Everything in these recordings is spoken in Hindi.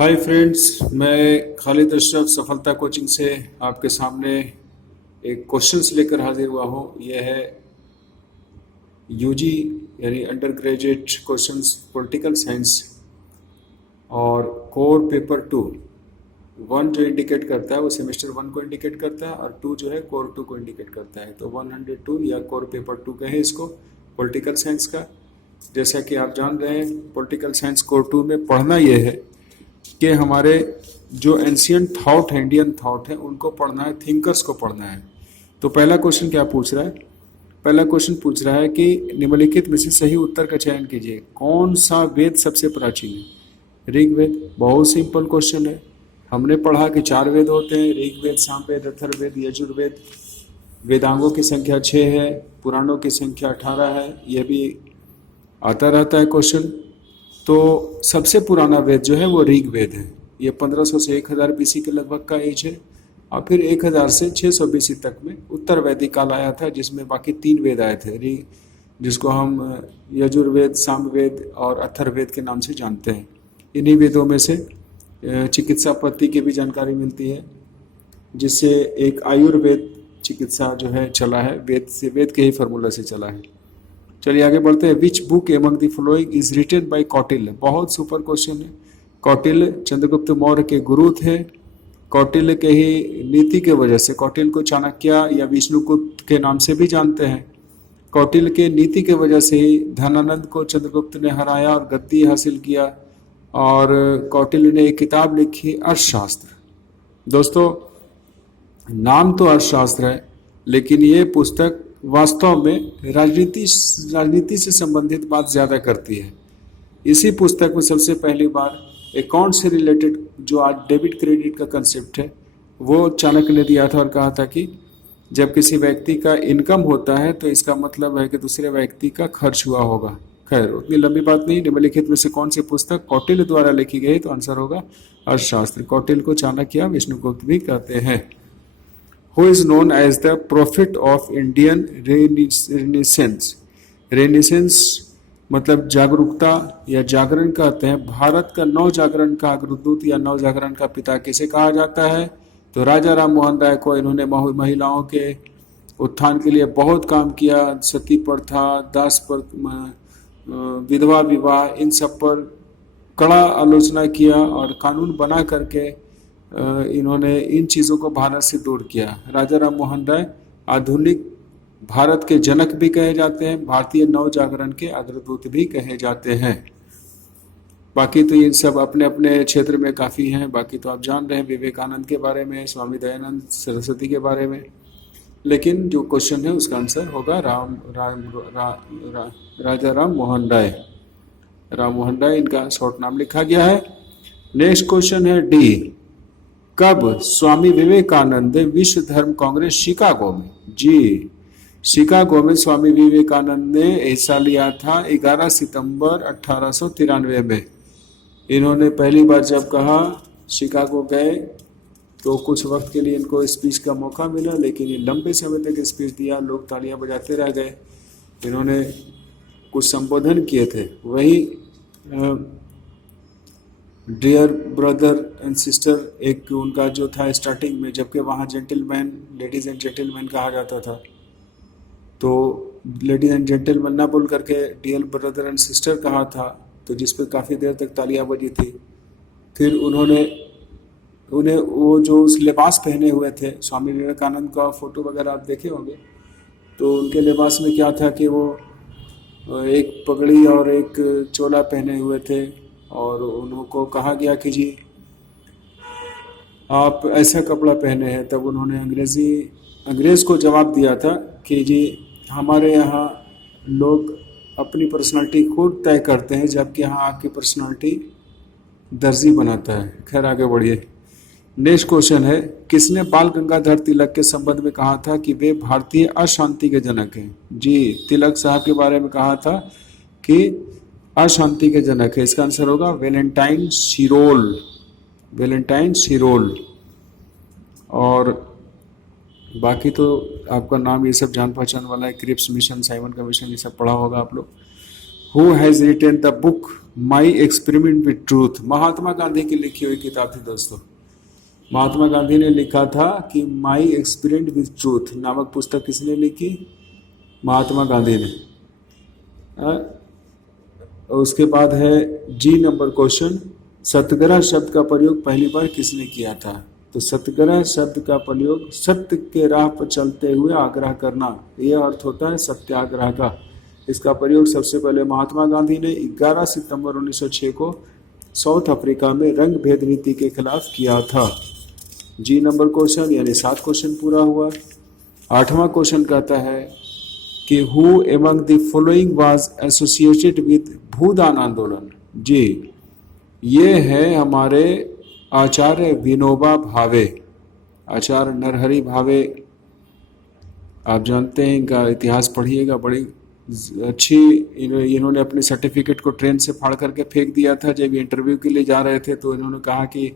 हाय फ्रेंड्स, मैं खालिद अशरफ सफलता कोचिंग से आपके सामने एक क्वेश्चंस लेकर हाजिर हुआ हूँ। यह है यूजी यानी under graduate questions political science और कोर पेपर 2। 1 जो इंडिकेट करता है वो सेमेस्टर 1 को इंडिकेट करता है और 2 जो है कोर 2 को इंडिकेट करता है। तो 102 या कोर पेपर 2 कहें इसको पॉलिटिकल साइंस का। जैसा कि आप जान रहे हैं, पॉलिटिकल साइंस कोर 2 में पढ़ना यह है कि हमारे जो एंशियंट थॉट है, इंडियन थॉट है, उनको पढ़ना है, थिंकर्स को पढ़ना है। तो पहला क्वेश्चन क्या पूछ रहा है? पहला क्वेश्चन पूछ रहा है कि निम्नलिखित में से सही उत्तर का चयन कीजिए। कौन सा वेद सबसे प्राचीन है? ऋग्वेद। बहुत सिंपल क्वेश्चन है। हमने पढ़ा कि 4 वेद होते हैं, ऋग्वेद, सामवेद, अथर्ववेद, यजुर्वेद। वेदांगों की संख्या 6 है, पुराणों की संख्या 18 है। यह भी आता रहता है क्वेश्चन। तो सबसे पुराना वेद जो है वो ऋग्वेद है। ये 1500 से 1000 बीसी के लगभग का एज है। और फिर 1000 से 600 बीसी तक में उत्तर वैदिक काल आया था, जिसमें बाकी 3 वेद आए थे, जिसको हम यजुर्वेद, सामवेद और अथर्ववेद के नाम से जानते हैं। इन्हीं वेदों में से चिकित्सा पद्धति की भी जानकारी मिलती है, जिससे एक आयुर्वेद चिकित्सा जो है चला है, वेद के ही फॉर्मूला से चला है। चलिए आगे बढ़ते हैं। Which book among the following is written by Kautilya? बहुत सुपर क्वेश्चन है। कौटिल्य चंद्रगुप्त मौर्य के गुरु थे। कौटिल्य के ही नीति के वजह से, कौटिल्य को चाणक्य या विष्णुगुप्त के नाम से भी जानते हैं, कौटिल्य के नीति के वजह से ही धनानंद को चंद्रगुप्त ने हराया और गद्दी हासिल किया। और कौटिल्य ने एक किताब लिखी, अर्थशास्त्र। दोस्तों, नाम तो अर्थशास्त्र है, लेकिन ये पुस्तक वास्तव में राजनीति से संबंधित बात ज़्यादा करती है। इसी पुस्तक में सबसे पहली बार अकाउंट से रिलेटेड जो आज डेबिट क्रेडिट का कंसेप्ट है वो चाणक्य ने दिया था और कहा था कि जब किसी व्यक्ति का इनकम होता है तो इसका मतलब है कि दूसरे व्यक्ति का खर्च हुआ होगा। खैर, उतनी लंबी बात नहीं। निम्नलिखित में से कौन सी पुस्तक कौटिल्य द्वारा लिखी गई? तो आंसर होगा अर्थशास्त्र। कौटिल्य को चाणक्य, विष्णुगुप्त भी कहते हैं। Who is known as the prophet of Indian Renaissance? Renaissance मतलब जागरूकता या जागरण कहते हैं। भारत का नव जागरण का अग्रदूत या नव जागरण का पिता किसे कहा जाता है? तो राजा राम मोहन राय को। इन्होंने महिलाओं के उत्थान के लिए बहुत काम किया। सती प्रथा, दास विधवा विवाह, इन सब पर कड़ा आलोचना किया और कानून बना करके इन्होंने इन चीज़ों को भारत से दूर किया। राजा राम मोहन राय आधुनिक भारत के जनक भी कहे जाते हैं, भारतीय नव जागरण के अग्रदूत भी कहे जाते हैं। बाकी तो ये सब अपने अपने क्षेत्र में काफ़ी हैं। बाकी तो आप जान रहे हैं विवेकानंद के बारे में, स्वामी दयानंद सरस्वती के बारे में। लेकिन जो क्वेश्चन है उसका आंसर होगा राजा राम मोहन राय। राम मोहन राय इनका शॉर्ट नाम लिखा गया है। नेक्स्ट क्वेश्चन है डी। कब स्वामी विवेकानंद विश्व धर्म कांग्रेस शिकागो में? जी, शिकागो में स्वामी विवेकानंद ने हिस्सा लिया था 11 सितंबर 1893 में। इन्होंने पहली बार जब कहा, शिकागो गए तो कुछ वक्त के लिए इनको स्पीच का मौका मिला, लेकिन ये लंबे समय तक स्पीच दिया, लोग तालियां बजाते रह गए। इन्होंने कुछ संबोधन किए थे, वही डियर ब्रदर एंड सिस्टर एक उनका जो था स्टार्टिंग में, जबकि वहाँ जेंटलमैन, लेडीज़ एंड जेंटलमैन कहा जाता था, तो लेडीज़ एंड जेंटलमैन ना बोल करके डियर ब्रदर एंड सिस्टर कहा था, तो जिस पर काफ़ी देर तक तालियां बजी थी। फिर उन्हें वो जो उस लिबास पहने हुए थे, स्वामी विवेकानंद का फ़ोटो वगैरह आप देखे होंगे, तो उनके लिबास में क्या था कि वो एक पगड़ी और एक चोला पहने हुए थे और उनको कहा गया कि जी आप ऐसा कपड़ा पहने हैं। तब उन्होंने अंग्रेज़ को जवाब दिया था कि जी हमारे यहाँ लोग अपनी पर्सनालिटी खुद तय करते हैं, जबकि यहाँ आपकी पर्सनालिटी दर्जी बनाता है। खैर, आगे बढ़िए। नेक्स्ट क्वेश्चन है, किसने बाल गंगाधर तिलक के संबंध में कहा था कि वे भारतीय अशांति के जनक हैं? जी, तिलक साहब के बारे में कहा था कि अशांति के जनक है। इसका आंसर होगा वैलेंटाइन सिरोल। वैलेंटाइन सिरोल। और बाकी तो आपका नाम ये सब जान पहचान वाला है, क्रिप्स मिशन, साइमन का मिशन, ये सब पढ़ा होगा आप लोग। Who has written the book My Experiment with Truth Mahatma Gandhi की लिखी हुई किताब थी दोस्तों। महात्मा गांधी ने लिखा था कि माई एक्सपेरिमेंट विथ ट्रूथ नामक पुस्तक किसने लिखी? महात्मा गांधी ने। उसके बाद है जी नंबर क्वेश्चन, सत्याग्रह शब्द का प्रयोग पहली बार किसने किया था? तो सत्याग्रह शब्द का प्रयोग सत्य के राह पर चलते हुए आग्रह करना, यह अर्थ होता है सत्याग्रह का। इसका प्रयोग सबसे पहले महात्मा गांधी ने 11 सितंबर 1906 को साउथ अफ्रीका में रंग भेद नीति के खिलाफ किया था। जी नंबर क्वेश्चन यानी 7 क्वेश्चन पूरा हुआ। 8वां क्वेश्चन कहता है कि who among the following was associated with Bhoodan आंदोलन? जी, ये है हमारे आचार्य विनोबा भावे। आचार्य नरहरि भावे, आप जानते हैं, इनका इतिहास पढ़िएगा, बड़ी अच्छी। इन्होंने अपने सर्टिफिकेट को ट्रेन से फाड़ करके फेंक दिया था जब इंटरव्यू के लिए जा रहे थे। तो इन्होंने कहा कि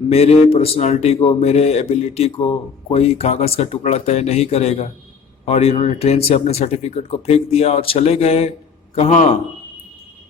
मेरे पर्सनालिटी को, मेरे एबिलिटी को कोई कागज़ का टुकड़ा तय नहीं करेगा, और इन्होंने ट्रेन से अपने सर्टिफिकेट को फेंक दिया और चले गए कहाँ?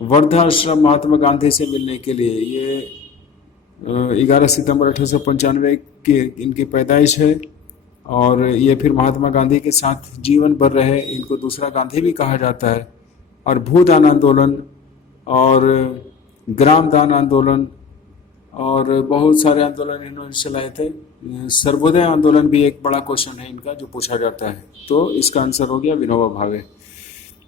वर्धा आश्रम महात्मा गांधी से मिलने के लिए। ये 11 सितंबर 1895 की इनकी पैदाइश है, और ये फिर महात्मा गांधी के साथ जीवन भर रहे। इनको दूसरा गांधी भी कहा जाता है। और भूदान आंदोलन और ग्राम दान आंदोलन और बहुत सारे आंदोलन इन्होंने चलाए थे। सर्वोदय आंदोलन भी एक बड़ा क्वेश्चन है इनका जो पूछा जाता है। तो इसका आंसर हो गया विनोबा भावे।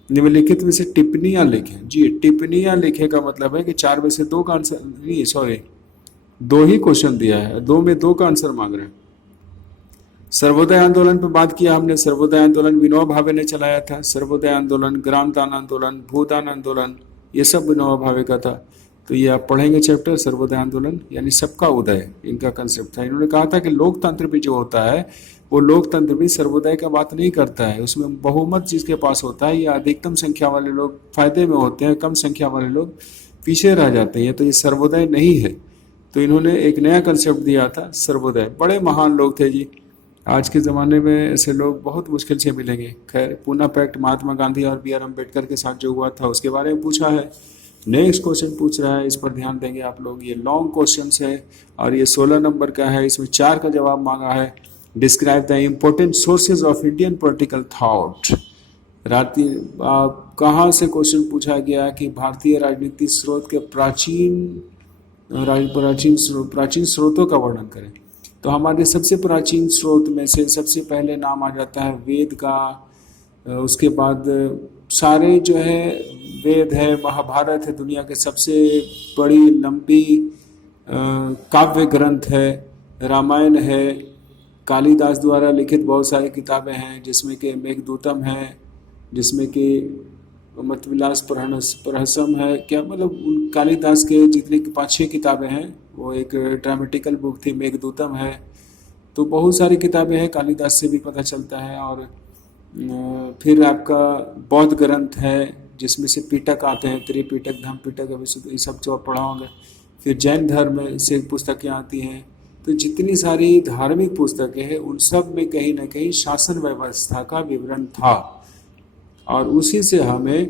निम्नलिखित में से टिप्पणियां लिखें। जी, टिप्पणियां लिखे का मतलब है कि 4 में से 2 का आंसर नहीं, सॉरी 2 ही क्वेश्चन दिया है, 2 में 2 का आंसर मांग रहे हैं। सर्वोदय आंदोलन पे बात किया हमने। सर्वोदय आंदोलन विनोबा भावे ने चलाया था। सर्वोदय आंदोलन, ग्राम दान आंदोलन, भूदान आंदोलन, ये सब विनोबा भावे का था। तो ये आप पढ़ेंगे चैप्टर सर्वोदय आंदोलन यानी सबका उदय, इनका कंसेप्ट था। इन्होंने कहा था कि लोकतंत्र भी जो होता है वो लोकतंत्र भी सर्वोदय का बात नहीं करता है। उसमें बहुमत जिसके पास होता है या अधिकतम संख्या वाले लोग फायदे में होते हैं, कम संख्या वाले लोग पीछे रह जाते हैं। तो ये सर्वोदय नहीं है। तो इन्होंने एक नया कंसेप्ट दिया था सर्वोदय। बड़े महान लोग थे जी। आज के ज़माने में ऐसे लोग बहुत मुश्किल से मिलेंगे। खैर, पूना पैक्ट महात्मा गांधी और बी आर अम्बेडकर के साथ जो हुआ था उसके बारे में पूछा है। नेक्स्ट क्वेश्चन पूछ रहा है, इस पर ध्यान देंगे आप लोग। ये लॉन्ग क्वेश्चन है और ये 16 नंबर का है। इसमें 4 का जवाब मांगा है। Describe the important sources of Indian political thought. कहाँ से क्वेश्चन पूछा गया कि भारतीय राजनीतिक स्रोत के प्राचीन स्रोतों का वर्णन करें। तो हमारे सबसे प्राचीन स्रोत में से सबसे पहले नाम आ जाता है वेद का। उसके बाद सारे जो है वेद है, महाभारत है, दुनिया के सबसे बड़ी लंबी काव्य ग्रंथ है, रामायण है, कालिदास द्वारा लिखित बहुत सारी किताबें हैं जिसमें कि मेघदूतम है, जिसमें कि मतविलास प्रहसम है। क्या मतलब उन कालिदास के जितने 5-6 किताबें हैं, वो एक ड्रामेटिकल बुक थी, मेघदूतम है। तो बहुत सारी किताबें हैं, कालिदास से भी पता चलता है। और फिर आपका बौद्ध ग्रंथ है जिसमें से पिटक आते हैं, त्रिपिटक, धम्मपिटक, अभिसुत, ये सब जो आप पढ़ा होंगे। फिर जैन धर्म से पुस्तकें आती हैं। तो जितनी सारी धार्मिक पुस्तकें हैं उन सब में कहीं ना कहीं शासन व्यवस्था का विवरण था, और उसी से हमें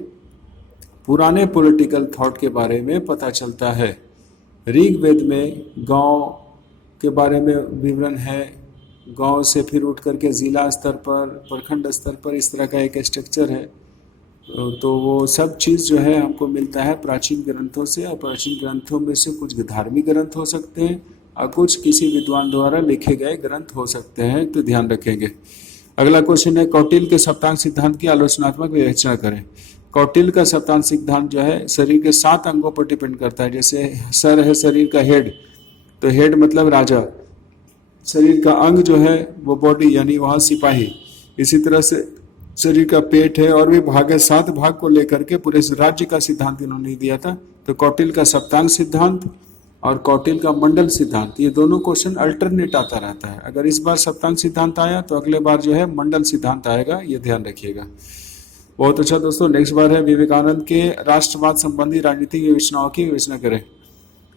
पुराने पॉलिटिकल थॉट के बारे में पता चलता है। ऋग्वेद में गांव के बारे में विवरण है। गांव से फिर उठ करके ज़िला स्तर पर, प्रखंड स्तर पर इस तरह का एक स्ट्रक्चर है। तो वो सब चीज़ जो है हमको मिलता है प्राचीन ग्रंथों से। और प्राचीन ग्रंथों में से कुछ धार्मिक ग्रंथ हो सकते हैं और कुछ किसी विद्वान द्वारा लिखे गए ग्रंथ हो सकते हैं। तो ध्यान रखेंगे। अगला क्वेश्चन है, कौटिल्य के सप्तांग सिद्धांत की आलोचनात्मक विवेचना करें। कौटिल्य का सप्तांग सिद्धांत जो है शरीर के 7 अंगों पर डिपेंड करता है। जैसे सर है शरीर का हेड, तो हेड मतलब राजा। शरीर का अंग जो है वो बॉडी यानी वहाँ सिपाही। इसी तरह से शरीर का पेट है और भी भाग है। 7 भाग को लेकर के पूरे राज्य का सिद्धांत इन्होंने दिया था। तो कौटिल्य का सप्तांग सिद्धांत और कौटिल्य का मंडल सिद्धांत, ये दोनों क्वेश्चन अल्टरनेट आता रहता है। अगर इस बार सप्तांग सिद्धांत आया तो अगले बार जो है मंडल सिद्धांत आएगा, ये ध्यान रखिएगा। बहुत अच्छा दोस्तों। नेक्स्ट बार है विवेकानंद के राष्ट्रवाद संबंधी राजनीतिक विवेचनाओं की विवेचना करें।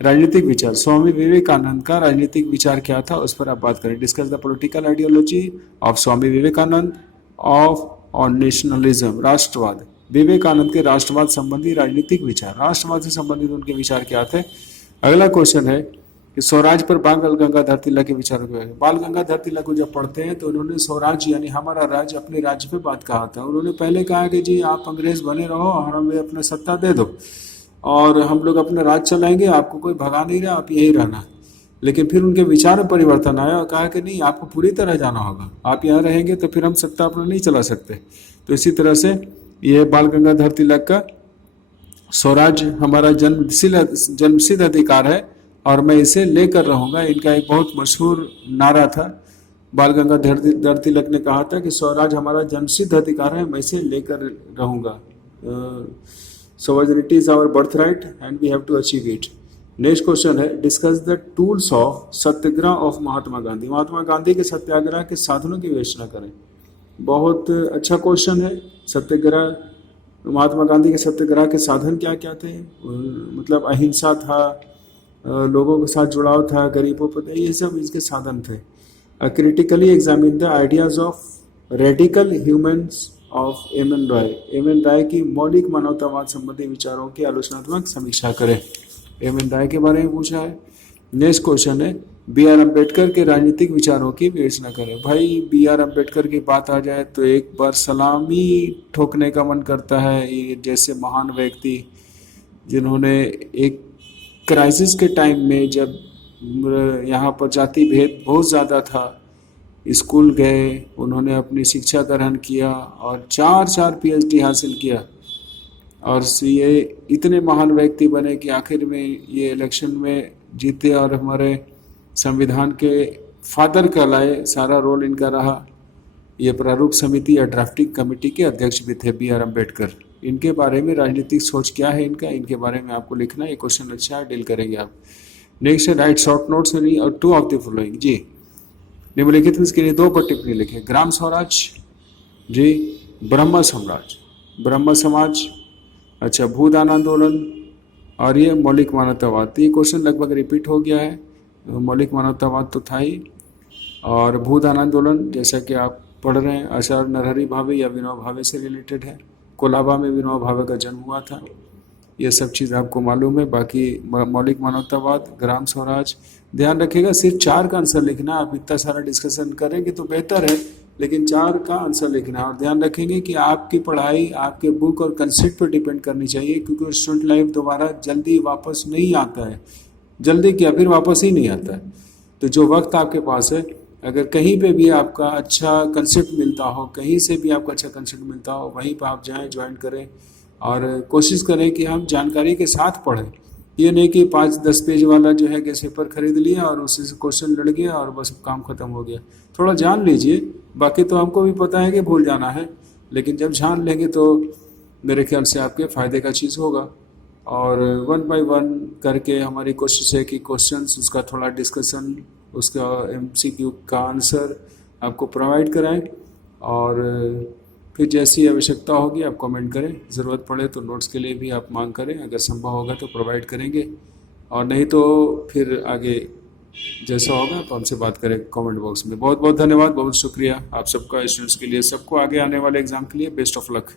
राजनीतिक विचार, स्वामी विवेकानंद का राजनीतिक विचार क्या था उस पर आप बात करें। Discuss the political ideology of Swami Vivekananda on nationalism, राष्ट्रवाद। विवेकानंद के राष्ट्रवाद संबंधी राजनीतिक विचार, राष्ट्रवाद से संबंधित उनके विचार क्या थे। अगला क्वेश्चन है कि स्वराज पर बाल गंगाधर तिलक के विचारों के बारे में। बाल गंगाधर तिलक को जब पढ़ते हैं तो उन्होंने स्वराज यानी हमारा राज्य, अपने राज्य पे बात कहा था। उन्होंने पहले कहा कि जी आप अंग्रेज बने रहो और हमें अपना सत्ता दे दो और हम लोग अपना राज चलाएंगे, आपको कोई भगा नहीं रहा, आप यहीं रहना। लेकिन फिर उनके विचार में परिवर्तन आया और कहा कि नहीं, आपको पूरी तरह जाना होगा, आप यहाँ रहेंगे तो फिर हम सत्ता अपना नहीं चला सकते। तो इसी तरह से ये बाल गंगाधर तिलक का स्वराज हमारा जन्मसिद्ध अधिकार है और मैं इसे लेकर रहूंगा, इनका एक बहुत मशहूर नारा था। बाल गंगाधर तिलक ने कहा था कि स्वराज हमारा जन्मसिद्ध अधिकार है, मैं इसे लेकर रहूंगा। Sovereignty is our birth right and we have to achieve it. Next question है discuss the tools of satyagraha of Mahatma Gandhi. Mahatma Gandhi के सत्याग्रह के साधनों की विवेचना करें। बहुत अच्छा क्वेश्चन है। सत्याग्रह, महात्मा गांधी के सत्याग्रह के साधन क्या क्या थे? मतलब अहिंसा था, लोगों के साथ जुड़ाव था, गरीबों पर, ये सब इसके साधन थे। Critically examine the ideas of radical humans of M N Roy. M N Roy की मौलिक मानवतावाद संबंधी विचारों की आलोचनात्मक समीक्षा करें। एम एन राय के बारे में पूछा है। नेक्स्ट क्वेश्चन है बी आर अम्बेडकर के राजनीतिक विचारों की विवेचना करें। भाई बी आर अम्बेडकर की बात आ जाए तो एक बार सलामी ठोकने का मन करता है। ये जैसे महान व्यक्ति जिन्होंने एक क्राइसिस के टाइम में, जब यहाँ पर जाति भेद बहुत ज़्यादा था, स्कूल गए, उन्होंने अपनी शिक्षा ग्रहण किया और 4 PhD हासिल किया और ये इतने महान व्यक्ति बने कि आखिर में ये इलेक्शन में जीते और हमारे संविधान के फादर कहलाए। सारा रोल इनका रहा। ये प्रारूप समिति या ड्राफ्टिंग कमेटी के अध्यक्ष भी थे बी आर अम्बेडकर। इनके बारे में राजनीतिक सोच क्या है इनका, इनके बारे में आपको लिखना है। ये क्वेश्चन अच्छा है, डील करेंगे आप। नेक्स्ट है राइट शॉर्ट नोट्स और 2 ऑफ द फॉलोइंग। जी निम्नलिखित में इसके लिए 2 पर टिप्पणी लिखे। ग्राम स्वराज, जी ब्रह्म साम्राज्य, ब्रह्म समाज, अच्छा भूदान आंदोलन और ये मौलिक मानवतावाद। ये क्वेश्चन लगभग रिपीट हो गया है। मौलिक मानवतावाद तो था ही, और भूदान आंदोलन जैसा कि आप पढ़ रहे हैं आचार्य नरहरि भावे या विनोबा भावे से रिलेटेड है। कोलाबा में विनोबा भावे का जन्म हुआ था। ये सब चीज़ आपको मालूम है। बाकी मौलिक मानवतावाद, ग्राम स्वराज, ध्यान रखिएगा सिर्फ 4 का आंसर लिखना। आप इतना सारा डिस्कशन करेंगे तो बेहतर है, लेकिन 4 का आंसर लिखना। और ध्यान रखेंगे कि आपकी पढ़ाई आपके बुक और कंसेप्ट पर डिपेंड करनी चाहिए, क्योंकि स्टूडेंट लाइफ दोबारा जल्दी वापस नहीं आता है। जल्दी क्या, फिर वापस ही नहीं आता है। तो जो वक्त आपके पास है, अगर कहीं पे भी आपका अच्छा कंसेप्ट मिलता हो, कहीं से भी आपका अच्छा कंसेप्ट मिलता हो, वहीं पर आप जाएँ, ज्वाइन करें और कोशिश करें कि हम जानकारी के साथ पढ़ें। ये नहीं कि 5-10 पेज वाला जो है गैस पेपर खरीद लिया और उसी से क्वेश्चन लड़ गया और बस काम खत्म हो गया। थोड़ा जान लीजिए। बाकी तो हमको भी पता है कि भूल जाना है, लेकिन जब जान लेंगे तो मेरे ख्याल से आपके फ़ायदे का चीज़ होगा। और 1 बाय 1 करके हमारी कोशिश है कि क्वेश्चंस, उसका थोड़ा डिस्कशन, उसका MCQ का आंसर आपको प्रोवाइड कराएं। और फिर जैसी आवश्यकता होगी आप कमेंट करें। ज़रूरत पड़े तो नोट्स के लिए भी आप मांग करें। अगर संभव होगा तो प्रोवाइड करेंगे, और नहीं तो फिर आगे जैसा होगा तो हमसे बात करें कमेंट बॉक्स में। बहुत बहुत धन्यवाद, बहुत शुक्रिया आप सबका। स्टूडेंट्स के लिए, सबको आगे आने वाले एग्ज़ाम के लिए बेस्ट ऑफ लक।